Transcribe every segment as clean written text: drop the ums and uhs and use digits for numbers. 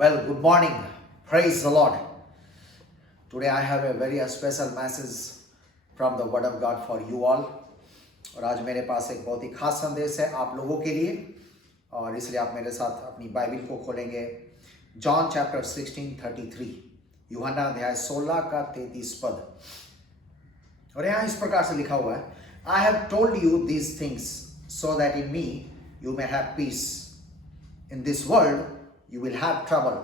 Well, good morning. Praise the Lord. Today I have a very special message from the Word of God for you all. और आज मेरे पास एक बहुत ही खास संदेश है आप लोगों के लिए और इसलिए आप मेरे साथ अपनी बाइबल को खोलेंगे जॉन चैप्टर 16:33 यूहन्ना अध्याय 16 का 33 पद और यहाँ इस प्रकार से लिखा हुआ है I have told you these things so that in me you may have piece in this world you will have trouble,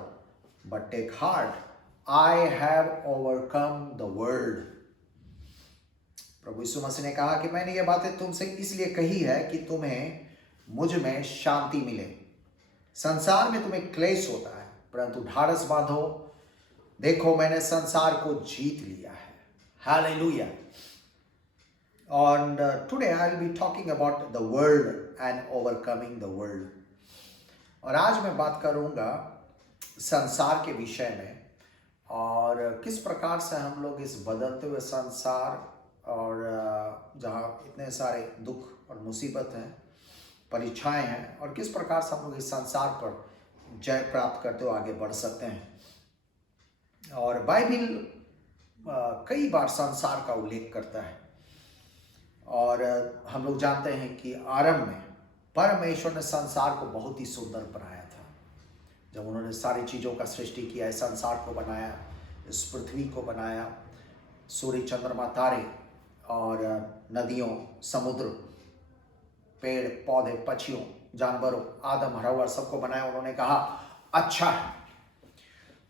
but take heart, I have overcome the world. प्रभु यीशु मसीह ने कहा कि मैंने ये बातें तुमसे इसलिए कही है कि तुम्हें मुझ में शांति मिले। संसार में तुम्हें क्लेश होता है, परंतु ढाढ़स बांधो, देखो मैंने संसार को जीत लिया है। Hallelujah. And today I will be talking about the world and overcoming the world. और आज मैं बात करूंगा संसार के विषय में और किस प्रकार से हम लोग इस बदलते हुए संसार और जहां इतने सारे दुख और मुसीबत हैं, परीक्षाएं हैं और किस प्रकार से हम लोग इस संसार पर जय प्राप्त करते हुए आगे बढ़ सकते हैं। और बाइबल कई बार संसार का उल्लेख करता है और हम लोग जानते हैं कि आरंभ में परमेश्वर ने संसार को बहुत ही सुंदर बनाया था। जब उन्होंने सारी चीज़ों का सृष्टि किया, इस संसार को बनाया, इस पृथ्वी को बनाया, सूर्य चंद्रमा तारे और नदियों, समुद्र, पेड़ पौधे, पक्षियों, जानवरों, आदम हवा सबको बनाया। उन्होंने कहा अच्छा है।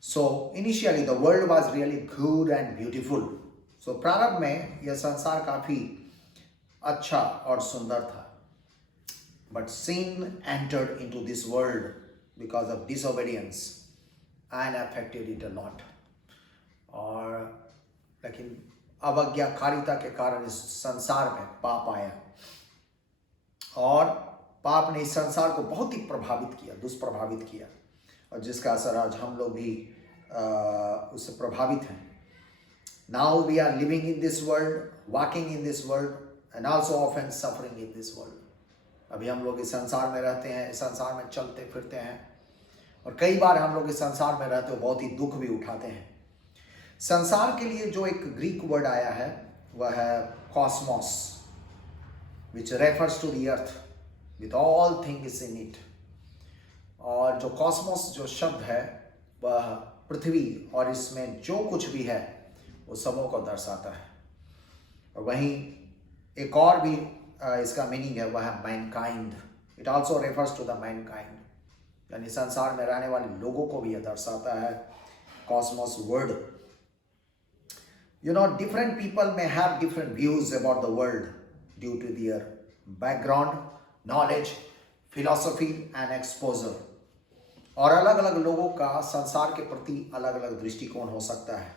So initially the world was really good and beautiful. So प्रारंभ में यह संसार काफ़ी अच्छा और सुंदर था। But sin entered into this world because of disobedience and affected it a lot. और लेकिन अवज्ञाकारिता के कारण इस संसार में पाप आया और पाप ने इस संसार को बहुत ही प्रभावित किया, दुष्प्रभावित किया और जिसका असर आज हम लोग भी उससे प्रभावित हैं। Now we are living in this world, walking in this world and also often suffering in this world. अभी हम लोग इस संसार में रहते हैं, इस संसार में चलते फिरते हैं और कई बार हम लोग इस संसार में रहते हुए बहुत ही दुख भी उठाते हैं। संसार के लिए जो एक ग्रीक वर्ड आया है वह है cosmos, which refers to the earth with all things in it. और जो कॉस्मोस जो शब्द है वह पृथ्वी और इसमें जो कुछ भी है वो सबों को दर्शाता है। और वहीं एक और भी इसका मीनिंग है वह है mankind. It also refers to the mankind, यानी संसार में रहने वाले लोगों को भी यह दर्शाता है cosmos word. You know different people may have different views about the world due to their background, knowledge, philosophy and exposure. और अलग अलग लोगों का संसार के प्रति अलग अलग दृष्टिकोण हो सकता है,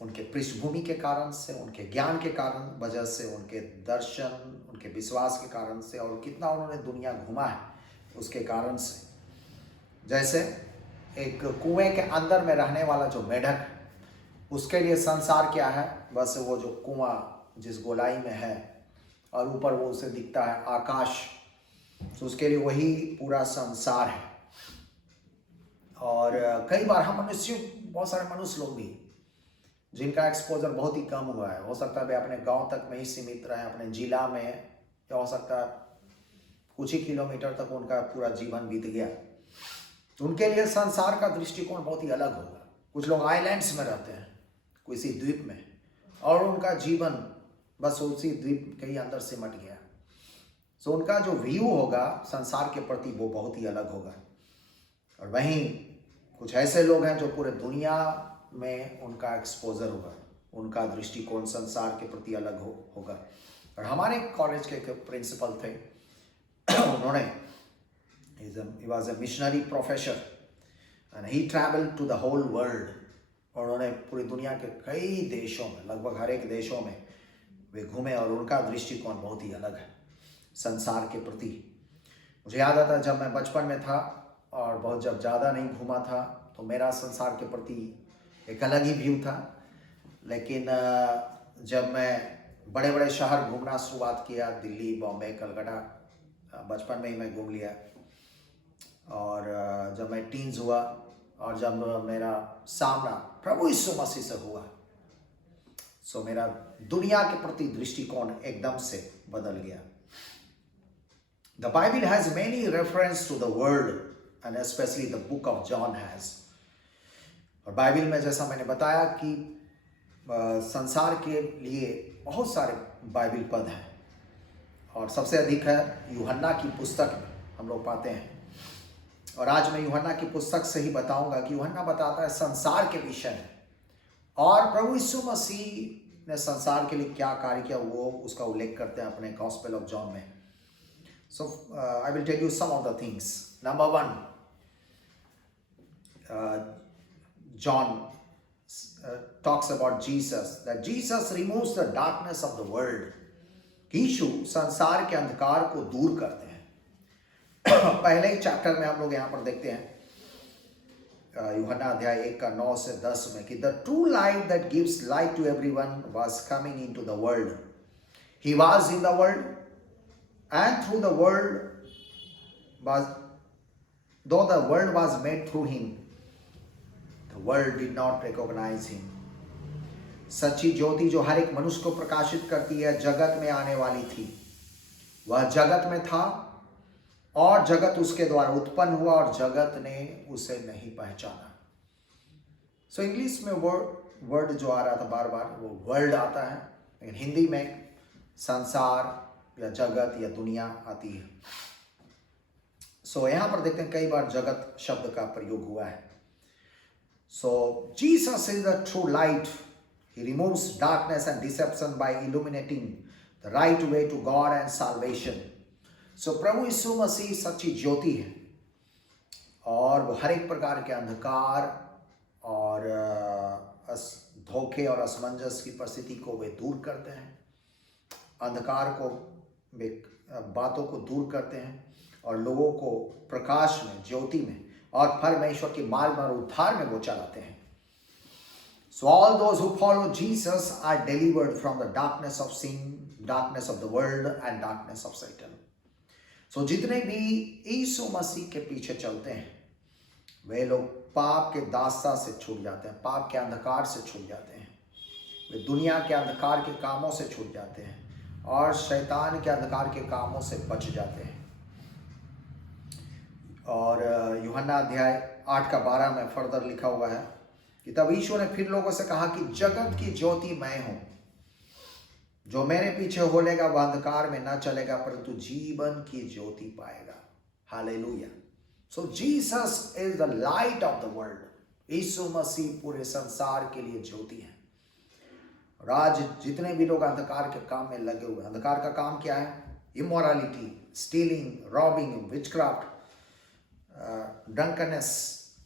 उनके पृष्ठभूमि के कारण से, उनके ज्ञान के कारण वजह से, उनके दर्शन, उनके विश्वास के कारण से और कितना उन्होंने दुनिया घूमा है उसके कारण से। जैसे एक कुएं के अंदर में रहने वाला जो मेढक, उसके लिए संसार क्या है? बस वो जो कुआं जिस गोलाई में है और ऊपर वो उसे दिखता है आकाश, तो उसके लिए वही पूरा संसार है। और कई बार हम मनुष्य, बहुत सारे मनुष्य लोग भी जिनका एक्सपोजर बहुत ही कम हुआ है, हो सकता है वे अपने गांव तक में ही सीमित रहे, अपने जिला में, या हो सकता है कुछ ही किलोमीटर तक उनका पूरा जीवन बीत गया, तो उनके लिए संसार का दृष्टिकोण बहुत ही अलग होगा। कुछ लोग आइलैंड्स में रहते हैं, किसी द्वीप में, और उनका जीवन बस उसी द्वीप के ही अंदर सिमट गया। सो उनका जो व्यू होगा संसार के प्रति वो बहुत ही अलग होगा। और वहीं कुछ ऐसे लोग हैं जो पूरे दुनिया में उनका एक्सपोजर होगा, उनका दृष्टिकोण संसार के प्रति अलग होगा। और हमारे कॉलेज के प्रिंसिपल थे, उन्होंने he was a missionary professor and he traveled to the whole world। उन्होंने पूरी दुनिया के कई देशों में, लगभग हर एक देशों में वे घूमे और उनका दृष्टिकोण बहुत ही अलग है संसार के प्रति। मुझे याद आता जब मैं बचपन में था और बहुत जब ज़्यादा नहीं घूमा था तो मेरा संसार के प्रति एक अलग ही व्यू था। लेकिन जब मैं बड़े बड़े शहर घूमना शुरुआत किया, दिल्ली, बॉम्बे, कलकत्ता, बचपन में ही मैं घूम लिया। और जब मैं टीन्स हुआ और जब मेरा सामना प्रभु यीशु मसीह से हुआ, सो मेरा दुनिया के प्रति दृष्टिकोण एकदम से बदल गया। The Bible has many reference to the world and especially the book of John has. और बाइबल में जैसा मैंने बताया कि संसार के लिए बहुत सारे बाइबल पद हैं और सबसे अधिक है यूहन्ना की पुस्तक में हम लोग पाते हैं। और आज मैं यूहन्ना की पुस्तक से ही बताऊंगा कि यूहन्ना बताता है संसार के विषय में और प्रभु यीशु मसीह ने संसार के लिए क्या कार्य किया वो उसका उल्लेख करते हैं अपने गॉस्पेल ऑफ जॉन में। So I will tell you some of the things. Number one, John talks about Jesus, that Jesus removes the darkness of the world. यीशु संसार के अंधकार को दूर करते हैं। पहले ही चैप्टर में हम लोग यहाँ पर देखते हैं यूहन्ना अध्याय 1 का 9 से 10 में कि the true light that gives light to everyone was coming into the world. He was in the world. And through the world was, though the world was made through him, the world did not recognize him. सच्ची ज्योति जो हर एक मनुष्य को प्रकाशित करती है जगत में आने वाली थी। वह जगत में था और जगत उसके द्वारा उत्पन्न हुआ और जगत ने उसे नहीं पहचाना। सो इंग्लिश में वर्ड जो आ रहा था बार बार वो वर्ल्ड आता है, लेकिन हिंदी में संसार या जगत या दुनिया आती है। सो यहाँ पर देखते हैं कई बार जगत शब्द का प्रयोग हुआ है। So Jesus is the true light, he removes darkness and deception by illuminating the right way to God and salvation. So प्रभु यीशु मसीह सच्ची ज्योति है और वो हर एक प्रकार के अंधकार और धोखे और असमंजस की परिस्थिति को वे दूर करते हैं, अंधकार को बातों को दूर करते हैं और लोगों को प्रकाश में, ज्योति में और परमेश्वर के मार्ग और उद्धार में वो चलाते हैं। So all those who follow Jesus are delivered from the darkness of sin, darkness of the world and darkness of Satan. So जितने भी यीशु मसीह के पीछे चलते हैं वे लोग पाप के दास्ता से छूट जाते हैं, पाप के अंधकार से छूट जाते हैं, वे दुनिया के अंधकार के कामों से छूट जाते हैं और शैतान के अंधकार के कामों से बच जाते हैं। और यूहन्ना अध्याय 8 का 12 में फर्दर लिखा हुआ है कि तब यीशु ने फिर लोगों से कहा कि जगत की ज्योति मैं हूं, जो मेरे पीछे होलेगा वह अंधकार में न चलेगा परंतु जीवन की ज्योति पाएगा। Hallelujah. So Jesus is the light of the world. यीशु मसीह पूरे संसार के लिए ज्योति है। और आज जितने भी लोग अंधकार के काम में लगे हुए, अंधकार का काम क्या है? Immorality, stealing, robbing, witchcraft, drunkenness,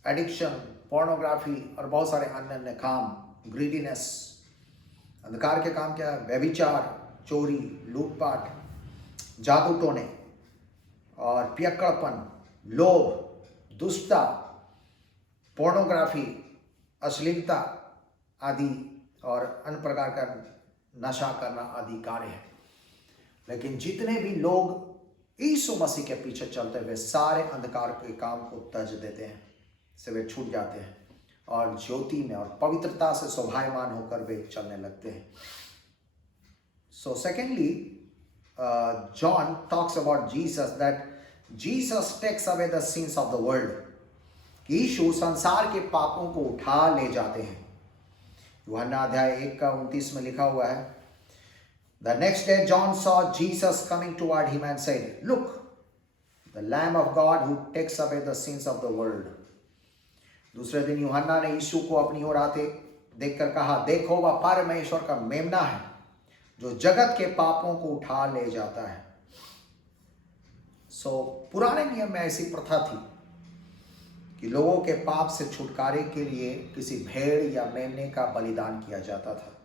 addiction, pornography और बहुत सारे अन्य काम, ग्रीडीनेस। अंधकार के काम क्या है? व्यभिचार, चोरी, लूटपाट, जादू टोने और पियक्कड़पन, लोभ, दुष्टता, पोर्नोग्राफी, अश्लीलता आदि और अन्य प्रकार का नशा करना आदि कार्य है। लेकिन जितने भी लोग यीशु मसीह के पीछे चलते वे सारे अंधकार के काम को तज देते हैं, से वे छूट जाते हैं और ज्योति में और पवित्रता से शोभायमान होकर वे चलने लगते हैं। So secondly John talks about Jesus that Jesus takes away the sins of the world. यीशु संसार के पापों को उठा ले जाते हैं। यूहन्ना अध्याय 1 का 29 में लिखा हुआ है, The next day John saw Jesus coming toward him and said, Look, the Lamb of God who takes away the sins of the world. दूसरे दिन यूहन्ना ने यीशु को अपनी ओर आते देखकर कहा, देखो वह परमेश्वर का मेमना है जो जगत के पापों को उठा ले जाता है। सो पुराने नियम में ऐसी प्रथा थी कि लोगों के पाप से छुटकारे के लिए किसी भेड़ या मेमने का बलिदान किया जाता था,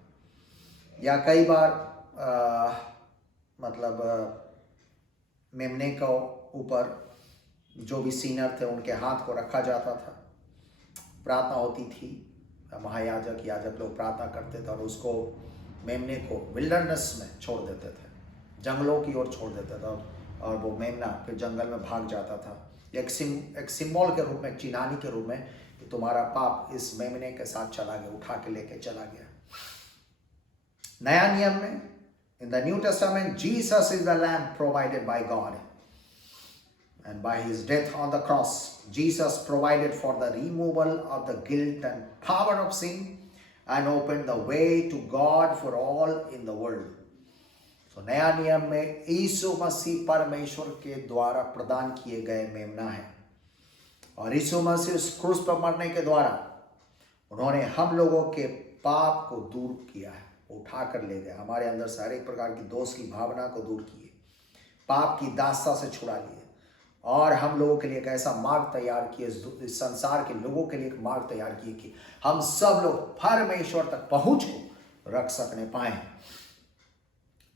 या कई बार मेमने के ऊपर जो भी सीनर थे उनके हाथ को रखा जाता था, प्रार्थना होती थी, महायाजक याजक लोग प्रार्थना करते थे और उसको मेमने को विल्डरनेस में छोड़ देते थे, जंगलों की ओर छोड़ देते थे और वो मेमना फिर जंगल में भाग जाता था। एक सिंबल के रूप में, एक चिन्हानी के रूप में कि तुम्हारा पाप इस मेमने के साथ चला गया, उठा के लेके चला गया। नया नियम में in the New Testament, Jesus is the lamb provided by God. And by his death on the cross, Jesus provided for the removal of the guilt and power of sin and opened the way to God for all in the world. So नया नियम में यीशु मसीह परमेश्वर के द्वारा प्रदान किए गए मेमना है, और यीशु मसीह उस क्रूस पर मरने के द्वारा उन्होंने हम लोगों के पाप को दूर किया है, उठा कर ले गए, हमारे अंदर से हर एक प्रकार की दोष की भावना को दूर किए, पाप की दास्ता से छुड़ा लिए, और हम लोगों के लिए एक ऐसा मार्ग तैयार किए, इस संसार के लोगों के लिए एक मार्ग तैयार किए कि हम सब लोग परमेश्वर तक पहुंच को रख सकने पाए।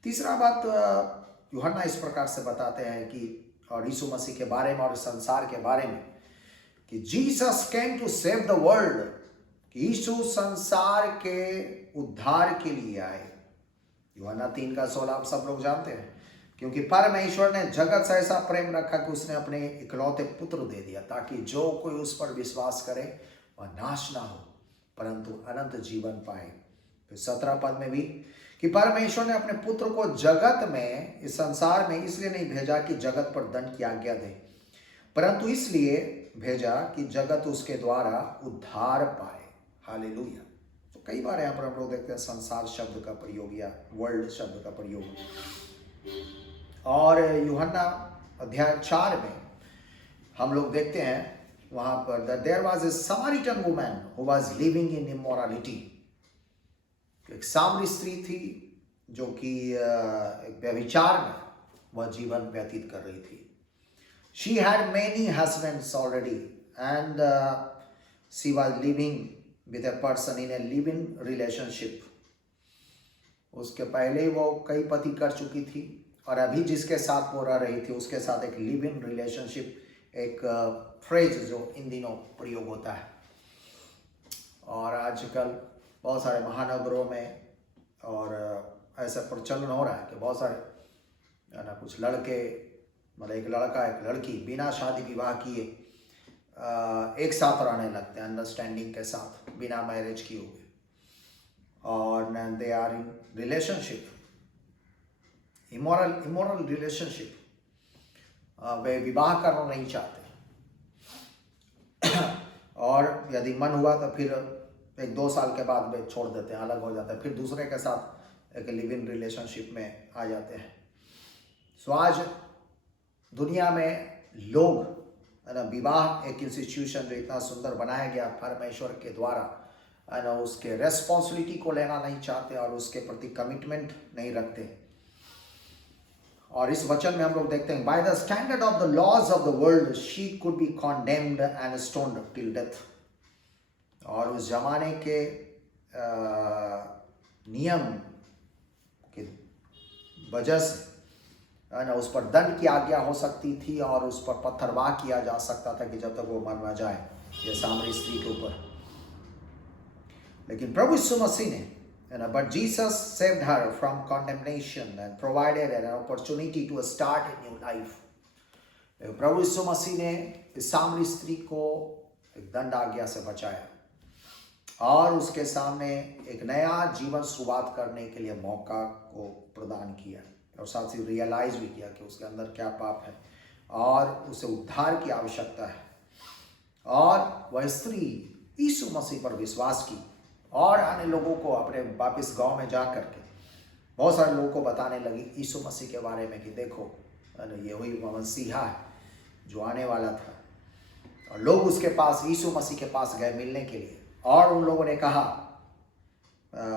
तीसरा बात यूहन्ना इस प्रकार से बताते हैं कि, और यीशु मसीह के बारे में और संसार के बारे में, कि Jesus came to save the world, कि यीशु संसार के उद्धार के लिए आए। यूहन्ना 3:16 आप सब लोग जानते हैं, क्योंकि परमेश्वर ने जगत से ऐसा प्रेम रखा कि उसने अपने इकलौते पुत्र दे दिया, ताकि जो कोई उस पर विश्वास करे वह नाश ना हो परंतु अनंत जीवन पाए। फिर 17 पद में भी कि परमेश्वर ने अपने पुत्र को जगत में, इस संसार में इसलिए नहीं भेजा कि जगत पर दंड की आज्ञा दे, परंतु इसलिए भेजा कि जगत उसके द्वारा उद्धार पाए। हालेलुया। तो कई बार यहाँ पर हम लोग देखते हैं संसार शब्द का प्रयोग या वर्ल्ड शब्द का प्रयोग, और यूहन्ना अध्याय 4 में हम लोग देखते हैं वहां पर there was a Samaritan woman who was living in immorality. एक सामरी स्त्री थी जो कि एक व्यभिचार में वह जीवन व्यतीत कर रही थी। She had many husbands already and she was living with a person in a live in relationship. उसके पहले ही वो कई पति कर चुकी थी, और अभी जिसके साथ वो रह रही थी उसके साथ एक लिव इन रिलेशनशिप, एक फ्रेज जो इन दिनों प्रयोग होता है। और आजकल बहुत सारे महानगरों में और ऐसा प्रचलन हो रहा है कि बहुत सारे है ना, कुछ लड़के, मतलब एक लड़का एक लड़की बिना शादी विवाह किए एक साथ रहने लगते हैं, अंडरस्टैंडिंग के साथ, बिना मैरिज किए हुए, और they are in relationship, immoral relationship, वे विवाह करना नहीं चाहते, और यदि मन हुआ तो फिर 1-2 साल के बाद वे छोड़ देते हैं, अलग हो जाते हैं, फिर दूसरे के साथ एक लिव इन रिलेशनशिप में आ जाते हैं। सो आज दुनिया में लोग, है ना, विवाह एक इंस्टीट्यूशन जो इतना सुंदर बनाया गया परमेश्वर के द्वारा, है ना, उसके रेस्पॉन्सिबिलिटी को लेना नहीं चाहते और उसके प्रति कमिटमेंट नहीं रखते। और इस वचन में हम लोग देखते हैं, by the standard of the laws of the world she could be condemned and stoned till death. और उस जमाने के नियम की वजह से, है ना, उस पर दंड की आज्ञा हो सकती थी और उस पर पत्थरवाह किया जा सकता था कि जब तक वो मर न जाए, ये सामरी स्त्री के ऊपर। लेकिन प्रभु यीशु मसीह ने, but Jesus saved her from condemnation and provided an opportunity to start a new life. प्रभु यीशु मसीह ने इस सामरी स्त्री को एक दंड आज्ञा से बचाया और उसके सामने एक नया जीवन शुरुआत करने के लिए मौका को प्रदान किया, और साथ ही रियलाइज भी किया कि उसके अंदर क्या पाप है और उसे उद्धार की आवश्यकता है। और वह स्त्री यीशु मसीह पर विश्वास की और अन्य लोगों को अपने वापस गांव में जा करके बहुत सारे लोगों को बताने लगी यीशु मसीह के बारे में कि देखो, ये वही मसीहा है जो आने वाला था। और लोग उसके पास, यीशु मसीह के पास गए मिलने के लिए, और उन लोगों ने कहा,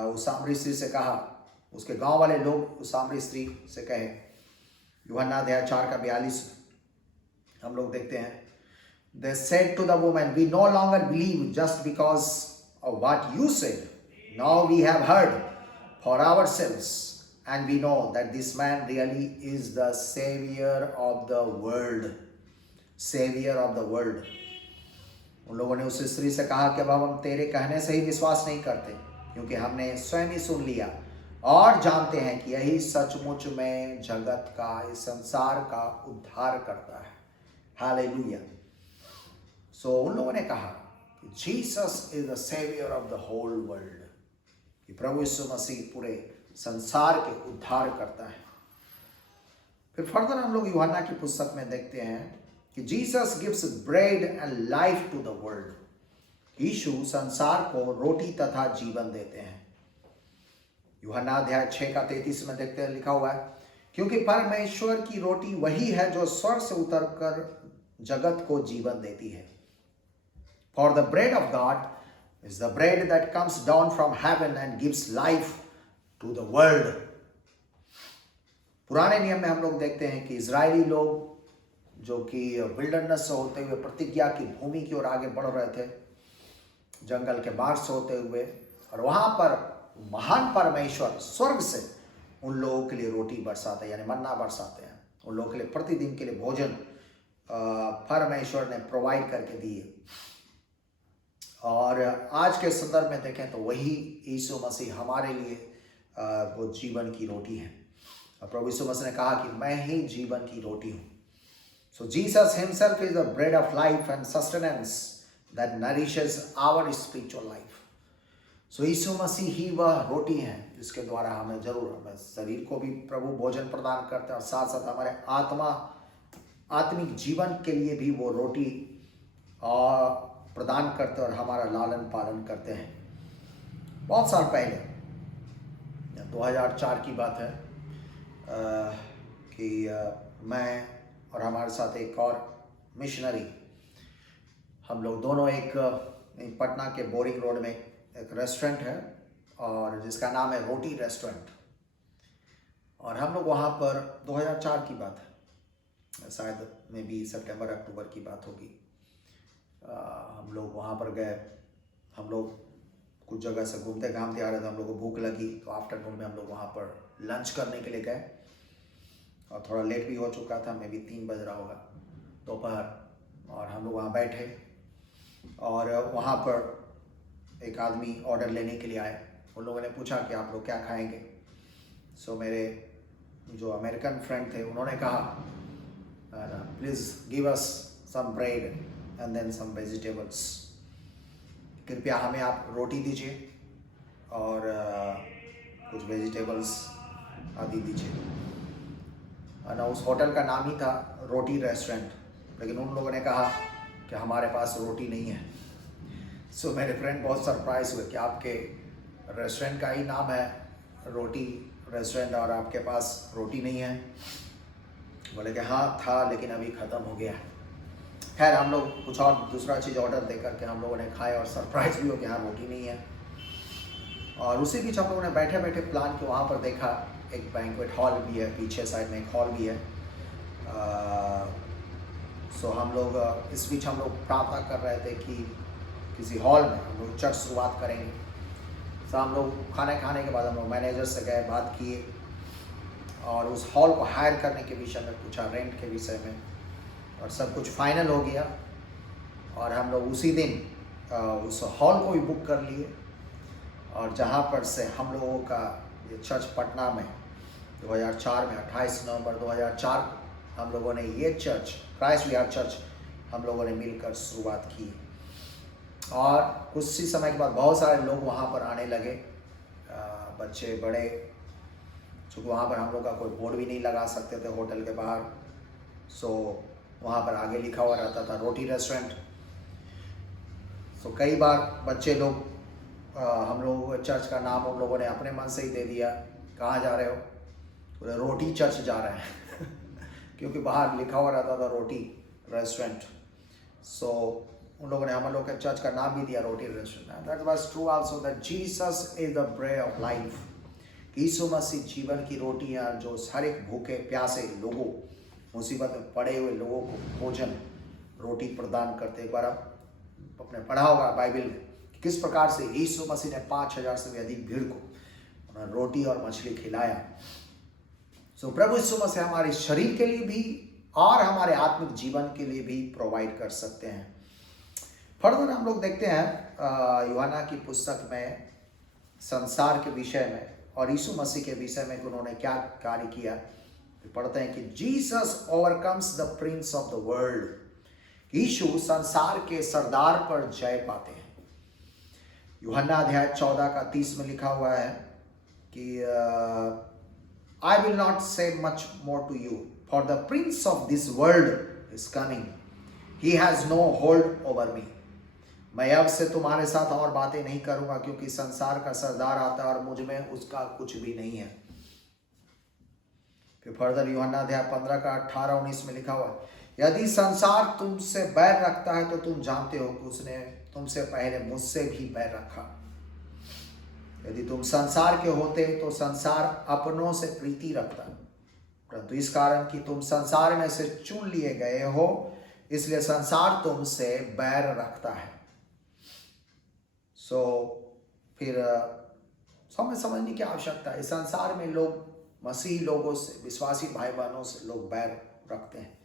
उस सामरी स्त्री से कहा, उसके गांव वाले लोग उस सामरी स्त्री से कहे, यूहन्ना अध्याय 4:42 हम लोग देखते हैं, they said to the woman, we no longer believe just because of what you said. Now we have heard for ourselves, and we know that this man really is the savior of the world. Savior of the world. उन लोगों ने उस स्त्री से कहा कि अब हम तेरे कहने से ही विश्वास नहीं करते, क्योंकि हमने स्वयं ही सुन लिया और जानते हैं कि यही सचमुच में जगत का, इस संसार का उद्धार करता है। हालेलुया। सो उन लोगों ने कहा कि Jesus is the saviour of the whole world, कि प्रभु यीशु मसीह पूरे संसार के उद्धार करता है। फिर फर्दर हम लोग यूहन्ना की पुस्तक में देखते हैं कि Jesus gives bread and life to the world. यीशु संसार को रोटी तथा जीवन देते हैं। यूहन्ना अध्याय 6 का 33 में देखते हैं, लिखा हुआ है, क्योंकि परमेश्वर की रोटी वही है जो स्वर्ग से उतरकर जगत को जीवन देती है। For the bread of God is the bread that comes down from heaven and gives life to the world. पुराने नियम में हम लोग देखते हैं कि इजरायली लोग जो कि विल्डरनेस से होते हुए प्रतिज्ञा की भूमि की ओर आगे बढ़ रहे थे, जंगल के मार्ग से होते हुए, और वहां पर महान परमेश्वर स्वर्ग से उन लोगों के लिए रोटी बरसाते, यानी मन्ना बरसाते हैं। उन लोगों के लिए प्रतिदिन के लिए भोजन परमेश्वर ने प्रोवाइड करके दिए। और आज के संदर्भ में देखें तो वही यीशु मसीह हमारे लिए वो जीवन की रोटी है। प्रभु यीशु मसीह ने कहा कि मैं ही जीवन की रोटी हूँ। So Jesus himself is the bread of life and sustenance that nourishes our spiritual life. So यीशु मसीह ही वह रोटी है जिसके द्वारा हमें हमें शरीर को भी प्रभु भोजन प्रदान करते हैं, और साथ साथ हमारे आत्मिक जीवन के लिए भी वो रोटी प्रदान करते हैं और हमारा लालन पालन करते हैं। बहुत साल पहले 2004 की बात है कि मैं और हमारे साथ एक और मिशनरी, हम लोग दोनों एक पटना के बोरिंग रोड में एक रेस्टोरेंट है और जिसका नाम है रोटी रेस्टोरेंट, और हम लोग वहाँ पर 2004 की बात है, शायद में भी सितंबर अक्टूबर की बात होगी। हम लोग वहाँ पर गए। हम लोग कुछ जगह से घूमते घामते आ रहे थे, हम लोग को भूख लगी, तो आफ्टरनून में हम लोग वहाँ पर लंच करने के लिए गए, और थोड़ा लेट भी हो चुका था, मे भी 3 बज रहा होगा दोपहर। और हम लोग वहाँ बैठे और वहाँ पर एक आदमी ऑर्डर लेने के लिए आए। उन लोगों ने पूछा कि आप लोग क्या खाएंगे। सो मेरे जो अमेरिकन फ्रेंड थे उन्होंने कहा, please give us some bread and then some vegetables, कृपया हमें आप रोटी दीजिए और कुछ वेजिटेबल्स आदि दीजिए। ना उस होटल का नाम ही था रोटी रेस्टोरेंट, लेकिन उन लोगों ने कहा कि हमारे पास रोटी नहीं है। सो मेरे फ्रेंड बहुत सरप्राइज हुए कि आपके रेस्टोरेंट का ही नाम है रोटी रेस्टोरेंट और आपके पास रोटी नहीं है। बोले कि हाँ था, लेकिन अभी ख़त्म हो गया। खैर हम लोग कुछ और दूसरा चीज़ ऑर्डर दे करके हम लोगों ने खाए और सरप्राइज भी हो कि हाँ रोटी नहीं है। और उसी बीच हम लोगों ने बैठे बैठे प्लान के वहाँ पर देखा एक बैंक्वेट हॉल भी है, पीछे साइड में एक हॉल भी है। सो हम लोग इस बीच हम लोग प्रार्थना कर रहे थे कि किसी हॉल में हम लोग चर्च शुरुआत करेंगे। तो हम लोग खाने के बाद हम लोग मैनेजर से गए, बात किए और उस हॉल को हायर करने के विषय में पूछा, रेंट के विषय में, और सब कुछ फाइनल हो गया। और हम लोग उसी दिन उस हॉल को भी बुक कर लिए, और जहाँ पर से हम लोगों का ये चर्च पटना में 2004 में 28 नवंबर 2004 हम लोगों ने ये चर्च क्राइस्ट विहार चर्च हम लोगों ने मिलकर शुरुआत की। और कुछ ही समय के बाद बहुत सारे लोग वहाँ पर आने लगे, बच्चे बड़े, चूँकि वहाँ पर हम लोग का कोई बोर्ड भी नहीं लगा सकते थे होटल के बाहर। सो वहाँ पर आगे लिखा हुआ रहता था रोटी रेस्टोरेंट। सो कई बार बच्चे लोग हम लोग चर्च का नाम उन लोगों ने अपने मन से ही दे दिया। कहाँ जा रहे हो? बोले रोटी चर्च जा रहे हैं क्योंकि बाहर लिखा हुआ रहता था रोटी रेस्टोरेंट। सो उन लोगों ने हम लोग के चर्च का नाम भी दिया रोटी restaurant. That was true also that Jesus is the bread of life. यीशु मसीह जीवन की रोटियाँ जो हर एक भूखे प्यासे लोगों, मुसीबत में पड़े हुए लोगों को भोजन रोटी प्रदान करते। एक बार आप अपने पढ़ा होगा बाइबल में किस प्रकार से यीशु मसीह ने 5000 से भी अधिक भीड़ को रोटी और मछली खिलाया। सो प्रभु यीशु मसीह हमारे शरीर के लिए भी और हमारे आत्मिक जीवन के लिए भी प्रोवाइड कर सकते हैं। फर्दर हम लोग देखते हैं यूहन्ना की पुस्तक में संसार के विषय में और यीशु मसीह के विषय में उन्होंने क्या कार्य किया। पढ़ते हैं कि Jesus overcomes the prince of the world. यीशु संसार के सरदार पर जय पाते हैं। यूहन्ना अध्याय 14 का 30 में लिखा हुआ है कि I will not say much more to you, for the prince of this world is coming, he has no hold over me. मैं अब से तुम्हारे साथ और बातें नहीं करूंगा, क्योंकि संसार का सरदार आता है और मुझ में उसका कुछ भी नहीं है। फिर फर्दर यूहन्ना अध्याय 15 का 18-19 में लिखा हुआ है, यदि संसार तुमसे बैर रखता है तो तुम जानते हो कि उसने तुमसे पहले मुझसे भी बैर रखा। यदि तुम संसार के होते तो संसार अपनों से प्रीति रखता, परंतु इस कारण कि तुम संसार में से चुन लिए गए हो, इसलिए संसार तुमसे बैर रखता है। फिर समझने की आवश्यकता है। इस संसार में लोग मसीही लोगों से, विश्वासी भाई बहनों से लोग बैर रखते हैं,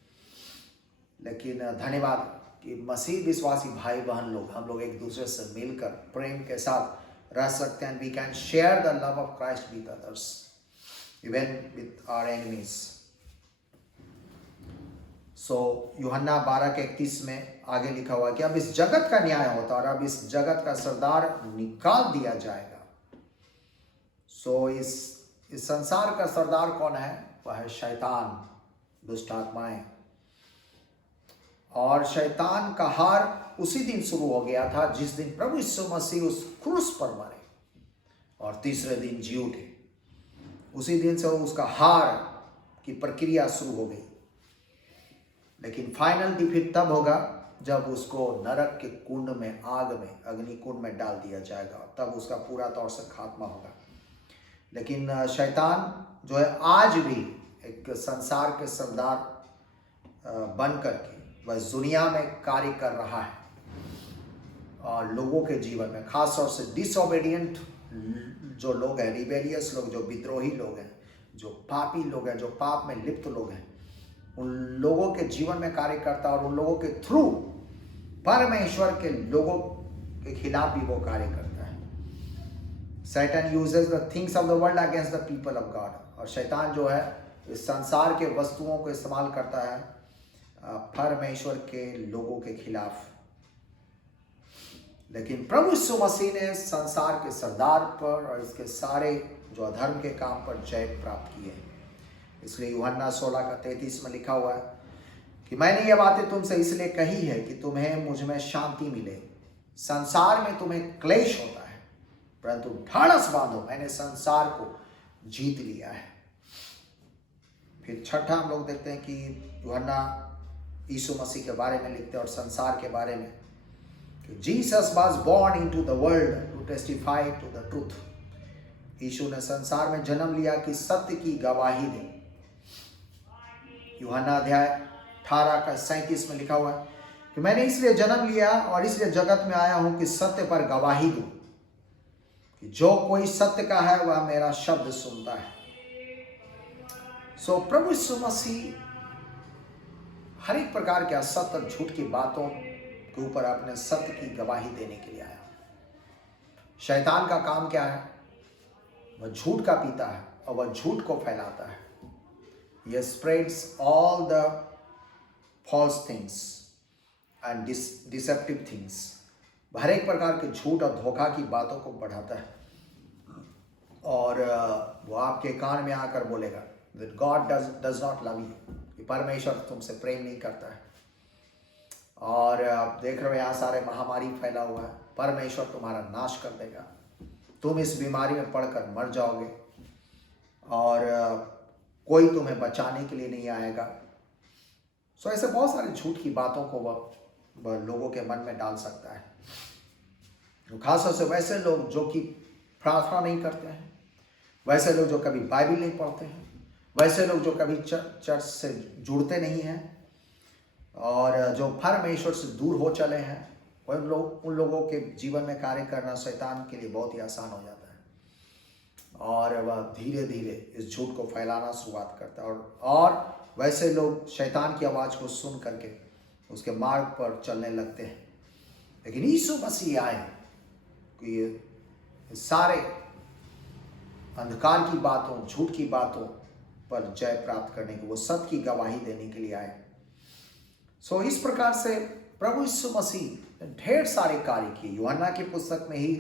लेकिन धन्यवाद कि मसीह विश्वासी भाई बहन लोग, हम लोग एक दूसरे से मिलकर प्रेम के साथ रह सकते हैं। We can share the love of Christ with others even with our enemies. यूहन्ना 12 के 31 में आगे लिखा हुआ कि अब इस जगत का न्याय होता और अब इस जगत का सरदार निकाल दिया जाएगा। इस संसार का सरदार कौन है? वह है शैतान, दुष्ट आत्माएं। और शैतान का हार उसी दिन शुरू हो गया था जिस दिन प्रभु यीशु मसीह उस क्रूस पर मरे और तीसरे दिन जी उठे। उसी दिन से उसका हार की प्रक्रिया शुरू हो गई। लेकिन फाइनल डिफीट तब होगा जब उसको नरक के कुंड में, आग में, अग्नि कुंड में डाल दिया जाएगा, तब उसका पूरा तौर से खात्मा होगा। लेकिन शैतान जो है आज भी एक संसार के सरदार बन करके वह दुनिया में कार्य कर रहा है और लोगों के जीवन में, खास तौर से डिसओबीडियंट जो लोग हैं, रिबेलियस लोग, जो विद्रोही लोग हैं, जो पापी लोग हैं, जो पाप में लिप्त लोग हैं, उन लोगों के जीवन में कार्य करता है और उन लोगों के थ्रू परमेश्वर के लोगों के खिलाफ भी वो कार्य करता है। Satan uses the things of the world against the people of God। और शैतान जो है इस संसार के वस्तुओं को इस्तेमाल करता है परमेश्वर के लोगों के खिलाफ। लेकिन प्रभु यीशु मसीह ने संसार के सरदार पर और इसके सारे जो अधर्म के काम पर जय प्राप्त किए। इसलिए यूहन्ना 16 का 33 में लिखा हुआ है कि मैंने ये बातें तुमसे इसलिए कही है कि तुम्हें मुझ में शांति मिले। संसार में तुम्हें क्लेश होता है, परंतु ढाढ़स बांधो, मैंने संसार को जीत लिया है। फिर छठा हम लोग देखते हैं कि यूहन्ना यीशु मसीह के बारे में लिखते हैं और संसार के बारे में कि Jesus was born into the world to testify to the truth. यीशु ने संसार में जन्म लिया कि सत्य की गवाही दे। यूहन्ना अध्याय 18 का 37 में लिखा हुआ है कि मैंने इसलिए जन्म लिया और इसलिए जगत में आया हूं कि सत्य पर गवाही दूं, कि जो कोई सत्य का है वह मेरा शब्द सुनता है। प्रभु यीशु मसीह हर एक प्रकार के असत्य और झूठ की बातों के ऊपर अपने सत्य की गवाही देने के लिए आया। शैतान का काम क्या है? वह झूठ का पिता है और वह झूठ को फैलाता है। He spreads all the false things and deceptive things। हर एक प्रकार के झूठ और धोखा की बातों को बढ़ाता है और वो आपके कान में आकर बोलेगा that God does not love you, कि परमेश्वर तुमसे प्रेम नहीं करता है। और आप देख रहे हो यहाँ सारे महामारी फैला हुआ है, परमेश्वर तुम्हारा नाश कर देगा, तुम इस बीमारी में पड़कर मर जाओगे और कोई तुम्हें बचाने के लिए नहीं आएगा। ऐसे बहुत सारी झूठ की बातों को वह लोगों के मन में डाल सकता है। खासतौर से वैसे लोग जो कि प्रार्थना नहीं करते हैं, वैसे लोग जो कभी बाइबल नहीं पढ़ते हैं, वैसे लोग जो कभी चर्च से जुड़ते नहीं हैं और जो परमेश्वर से दूर हो चले हैं, उन लोगों के जीवन में कार्य करना शैतान के लिए बहुत ही आसान हो जाता है और वह धीरे धीरे इस झूठ को फैलाना शुरुआत करता है और वैसे लोग शैतान की आवाज़ को सुन करके उसके मार्ग पर चलने लगते हैं। लेकिन यीशु मसीह आए कि ये सारे अंधकार की बातों, झूठ की बातों पर जय प्राप्त करने की, वो सत्य की गवाही देने के लिए आए। सो इस प्रकार से प्रभु यीशु मसीह ने ढेर सारे कार्य किए। यूहन्ना की पुस्तक में ही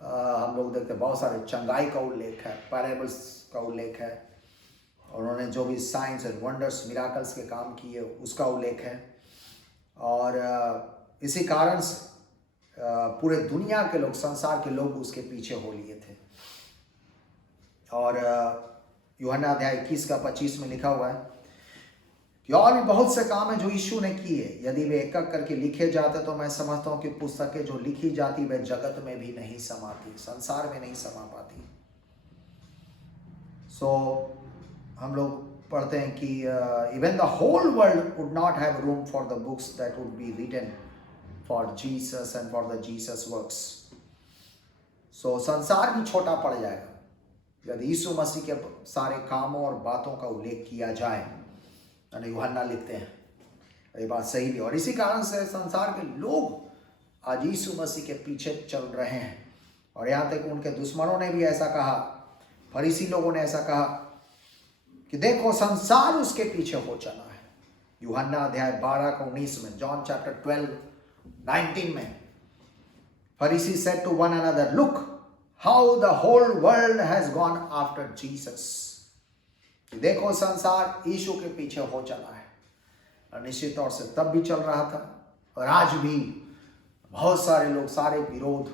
हम लोग देखते हैं बहुत सारे चंगाई का उल्लेख है, पैराबल्स का उल्लेख है, और उन्होंने जो भी साइंस एंड वंडर्स मिराकल्स के काम किए उसका उल्लेख है। और इसी कारण से पूरे दुनिया के लोग, संसार के लोग उसके पीछे हो लिए थे। और यूहन्ना अध्याय 21 का 25 में लिखा हुआ है कि और भी बहुत से काम हैं जो यीशु ने किए, यदि वे एक एक करके लिखे जाते तो मैं समझता हूँ कि पुस्तकें जो लिखी जाती वे जगत में भी नहीं समाती, संसार में नहीं समा पाती। सो हम लोग पढ़ते हैं कि even the whole world would not have room for the books that would be written for Jesus and for the Jesus works. So संसार भी छोटा पड़ जाएगा यदि यीशु मसीह के सारे कामों और बातों का उल्लेख किया जाए। यूहन्ना लिखते हैं, ये बात सही भी। और इसी कारण से संसार के लोग आज यीशु मसीह के पीछे चल रहे हैं। और यहाँ तक उनके दुश्मनों ने भी ऐसा कहा, फरीसी लोगों ने ऐसा कहा कि देखो संसार उसके पीछे हो चला है। यूहन्ना अध्याय 12 का 19 में, जॉन चैप्टर 12:19 में, फरीसी said to one another, look how the whole world has gone after Jesus. देखो संसार यीशु के पीछे हो चला है। और निश्चित तौर से तब भी चल रहा था और आज भी बहुत सारे लोग, सारे विरोध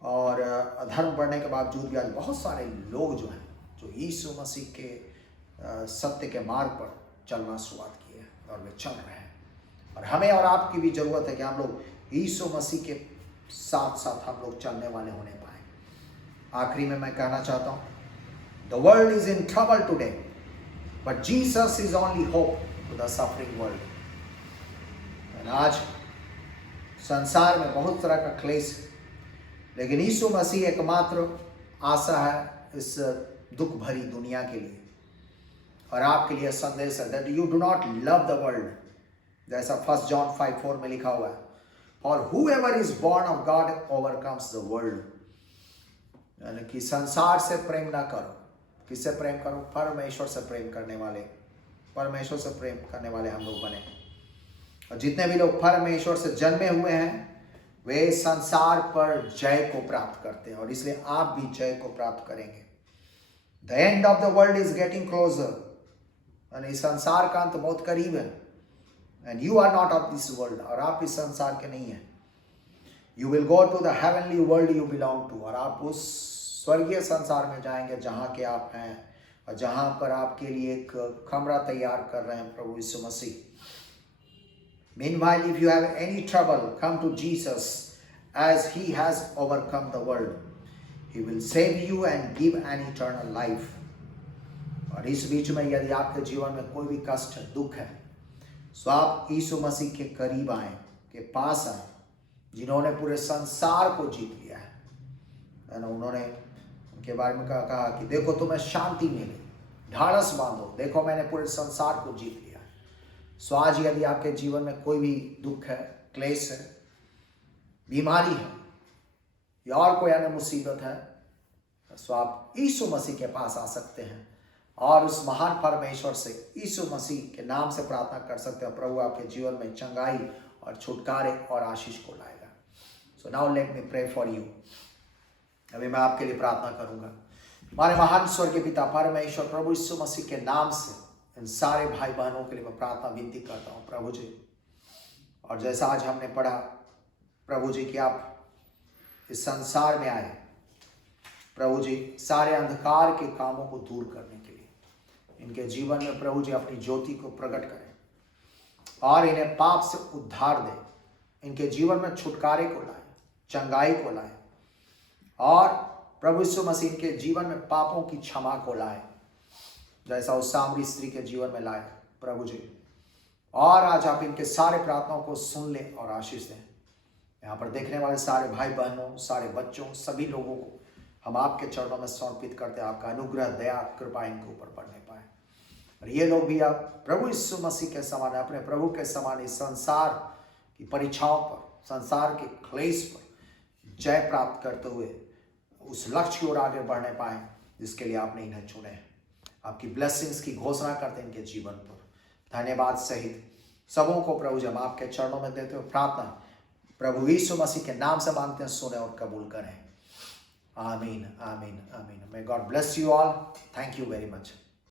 और अधर्म बढ़ने के बावजूद भी आज बहुत सारे लोग जो हैं, जो यीशु मसीह के सत्य के मार्ग पर चलना शुरुआत किए और वे चल रहे हैं। और हमें और आपकी भी जरूरत है कि हम लोग यीशु मसीह के साथ साथ हम लोग चलने वाले होने पाए। आखिरी में मैं कहना चाहता हूँ, the world is in trouble today, but Jesus is only hope to the suffering world. और आज संसार में बहुत तरह का क्लेश है, लेकिन यीशु मसीह एकमात्र आशा है इस दुख भरी दुनिया के लिए। और आपके लिए संदेश है that you do not love the world, जैसा 1 John 5:4 में लिखा हुआ है, और whoever is born of God overcomes the world। यानी कि संसार से प्रेम ना करो। किससे प्रेम करो? परमेश्वर से प्रेम करने वाले, परमेश्वर से प्रेम करने वाले हम लोग बने। और जितने भी लोग परमेश्वर से जन्मे हुए हैं वे संसार पर जय को प्राप्त करते हैं, और इसलिए आप भी जय को प्राप्त करेंगे। The end of the world is getting closer, यानी संसार का अंत बहुत करीब है। And you are not of this world, और आप इस संसार के नहीं हैं। You will go to the heavenly world you belong to, और आप उस स्वर्गीय संसार में जाएंगे जहां के आप हैं, और जहां पर आपके लिए एक कमरा तैयार कर रहे हैं प्रभु यीशु मसीह। Meanwhile, if you have any trouble, come to Jesus as he has overcome the world. He will save you and give an eternal life. और इस बीच में यदि आपके जीवन में कोई भी कष्ट है, दुख है, तो आप यीशु मसीह के करीब आए, के पास आए, जिन्होंने पूरे संसार को जीत लिया है ना। उन्होंने उनके बारे में कहा कि देखो तुम्हें शांति मिली, ढाढ़स बांधो, देखो मैंने पूरे संसार को जीत लिया। सो आज यदि आपके जीवन में कोई भी दुख है, क्लेश है, बीमारी है या और कोई अन्य मुसीबत है, सो आप यीशु मसीह के पास आ सकते हैं और उस महान परमेश्वर से यीशु मसीह के नाम से प्रार्थना कर सकते हैं। प्रभु आपके जीवन में चंगाई और छुटकारे और आशीष को लाएगा। So now let me pray for you. अभी मैं आपके लिए प्रार्थना करूंगा। हमारे महान स्वर्गीय पिता परमेश्वर, प्रभु यीशु मसीह के नाम से इन सारे भाई बहनों के लिए मैं प्रार्थना विनती करता हूँ प्रभु जी। और जैसा आज हमने पढ़ा प्रभु जी कि आप इस संसार में आए प्रभु जी सारे अंधकार के कामों को दूर करने के लिए, इनके जीवन में प्रभु जी अपनी ज्योति को प्रकट करें और इन्हें पाप से उद्धार दें, इनके जीवन में छुटकारे को लाए, चंगाई को लाए, और प्रभु यीशु मसीह के जीवन में पापों की क्षमा को लाए, जैसा उस सामरी स्त्री के जीवन में लाए प्रभु जी। और आज आप इनके सारे प्रार्थनाओं को सुन लें और आशीष दें। यहाँ पर देखने वाले सारे भाई बहनों, सारे बच्चों, सभी लोगों को हम आपके चरणों में समर्पित करते हैं। आपका अनुग्रह, दया, कृपा इनके ऊपर बढ़ने पाए, और ये लोग भी आप प्रभु यीशु मसीह के समान, अपने प्रभु के समान इस संसार की परीक्षाओं पर, संसार के क्लेश पर जय प्राप्त करते हुए उस लक्ष्य की ओर आगे बढ़ने पाए जिसके लिए आपने इन्हें चुने हैं। आपकी ब्लेसिंग्स की घोषणा करते हैं इनके जीवन पर, धन्यवाद सहित सबों को प्रभु जी हम आपके चरणों में देते हो प्रार्थना प्रभु यीशु मसीह के नाम से मांगते हैं, सुने और कबूल करें। आमीन आमीन आमीन। May God bless you all. Thank you very much.